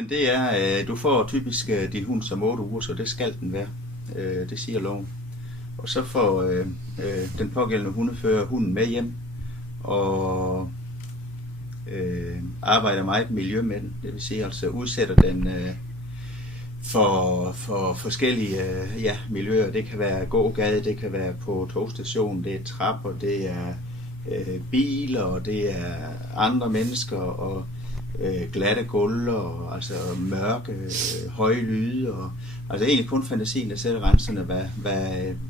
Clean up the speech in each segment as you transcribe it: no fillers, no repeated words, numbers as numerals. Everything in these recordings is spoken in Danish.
Jamen det er, du får typisk din hund som 8 uger, så det skal den være. Det siger loven. Og så får den pågældende hundefører hunden med hjem og arbejder meget miljø med den. Det vil sige altså udsætter den for forskellige miljøer. Det kan være gågade, det kan være på togstation, det er trapper, det er biler, det er andre mennesker og glatte gulve og altså mørke, høje lyde og altså egentlig kun fantasien der sætter grænserne,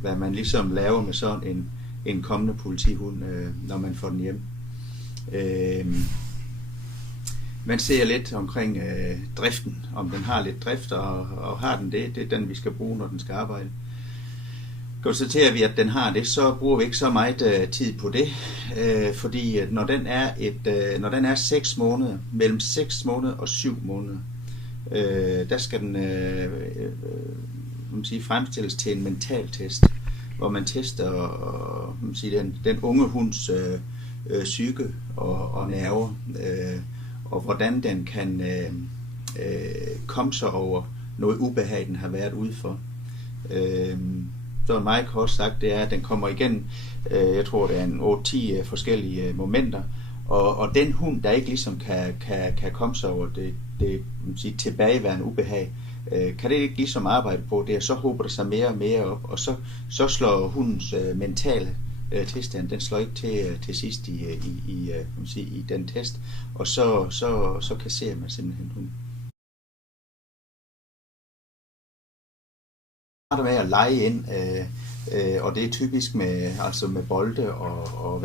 hvad man ligesom laver med sådan en kommende politihund, når man får den hjem. Man ser lidt omkring driften, om den har lidt drift, og har den det er den vi skal bruge, når den skal arbejde. Konstaterer vi, at den har det, så bruger vi ikke så meget tid på det, fordi når den er 6 måneder, mellem 6 måneder og 7 måneder, der skal den fremstilles til en mentaltest, hvor man tester den unge hunds psyke og nerver, og hvordan den kan komme sig over noget ubehag, den har været ude for. Så meget kort sagt, det er, at den kommer igen, jeg tror det er en 8-10 forskellige momenter, og den hund, der ikke ligesom kan komme sig over det tilbageværende ubehag, kan det ikke ligesom arbejde på det, og så håber det sig mere og mere op, og så slår hundens mentale tilstand, den slår ikke til sidst i den test, og så kasserer man simpelthen hunden. Det med at lege ind, og det er typisk med bolde og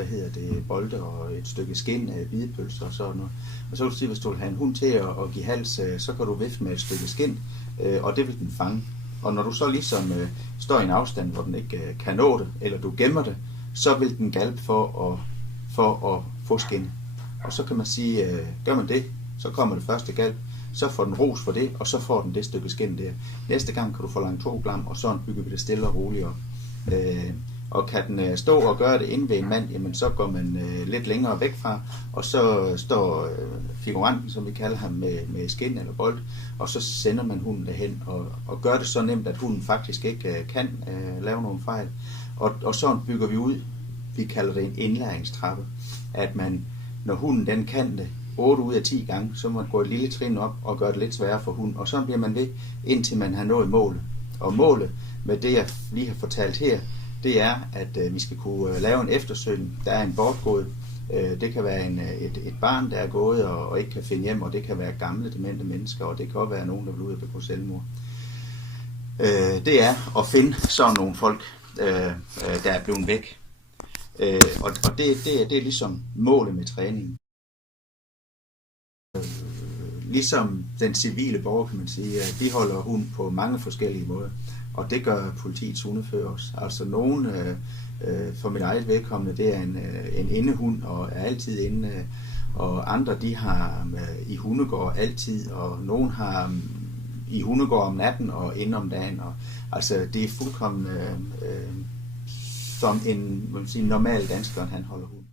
bolde og et stykke skind, hvidepølser og sådan noget. Og så vil du sige, hvis du vil have en hund til at give hals, så kan du vifte med et stykke skind, og det vil den fange. Og når du så ligesom står i en afstand, hvor den ikke kan nå det, eller du gemmer det, så vil den galpe for at få skindet. Og så kan man sige, gør man det, så kommer det første galp, så får den ros for det, og så får den det stykke skind der. Næste gang kan du få langt 2 gram, og sådan bygger vi det stille og roligt op. Og kan den stå og gøre det inde ved en mand, jamen så går man lidt længere væk fra, og så står figuranten, som vi kalder ham, med skind eller bold, og så sender man hunden derhen, og gør det så nemt, at hunden faktisk ikke kan lave nogen fejl. Og sådan bygger vi ud, vi kalder det en indlæringstrappe, at man, når hunden den kan det, 8 ud af 10 gange, så må man gå et lille trin op og gøre det lidt sværere for hunden, og så bliver man ved, indtil man har nået målet. Og målet med det, jeg lige har fortalt her, det er, at vi skal kunne lave en eftersøgning. Der er en bortgået. Det kan være et barn, der er gået og ikke kan finde hjem, og det kan være gamle, demente mennesker, og det kan også være nogen, der vil ud og begå selvmord. Det er at finde sådan nogle folk, der er blevet væk. Og det er ligesom målet med træningen. Ligesom den civile borger, kan man sige, de holder hund på mange forskellige måder, og det gør politiets hundefører også. Altså nogen, for mit eget vedkommende, det er en indehund og er altid inde, og andre de har i hundegård altid, og nogen har i hundegård om natten og inde om dagen. Og, altså det er fuldkommen som en normal dansker, han holder hund.